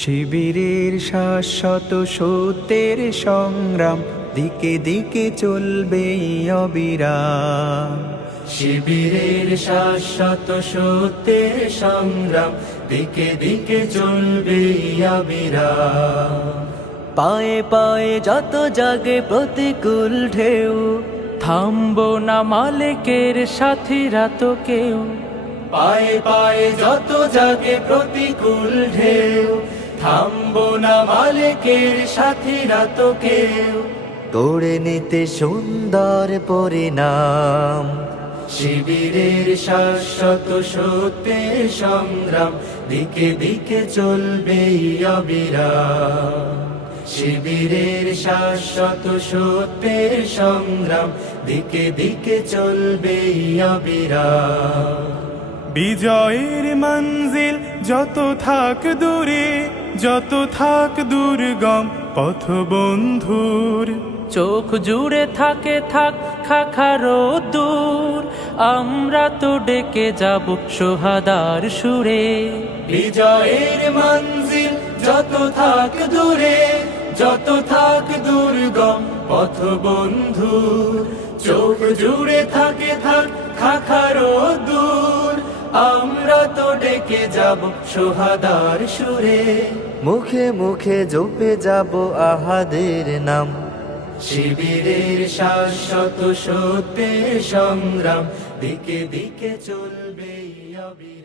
শিবিরের শাশ্বত সত্যের সংগ্রাম দিকে দিকে চলবে অবিরাম। শিবিরের শাশ্বত সত্যের সংগ্রাম দিকে দিকে চলবে অবিরাম। পায়ে পায়ে যত জাগে প্রতিকূল ঢেউ, থামবো না মালিকের সাথীরা তো কেউ। পায়ে পায়ে যত জাগে প্রতিকূল ঢেউ, থামবো না মালিকের সাথীরা তো কেউ। গড়ে নিতে সুন্দর পরিণাম। শিবিরের শাশ্বত সত্যের সংগ্রাম দিকে দিকে চলবে অবিরাম। শিবিরের শাশ্বত সত্যের সংগ্রাম দিকে দিকে চলবে অবিরাম। বিজয়ের মঞ্জিল যত থাক দূরে, যত থাক দুর্গম পথ বন্ধুর, চোখ জুড়ে থাকে থাক খাখারো দূর, আমরা তো ডেকে যাব সোহাদার সুরে। বিজয়ের মঞ্জিল যত থাক দূরে, যত থাক দুর্গম পথ বন্ধুর, চোখ জুড়ে থাকে থাক খাখারো দূর, আমরা তো ডেকে যাব সোহাদার সুরে। মুখে মুখে জপে যাব আহাদের নাম। শিবিরের শাশ্বত সত্যের সংগ্রাম দিকে দিকে চলবে অবিরাম।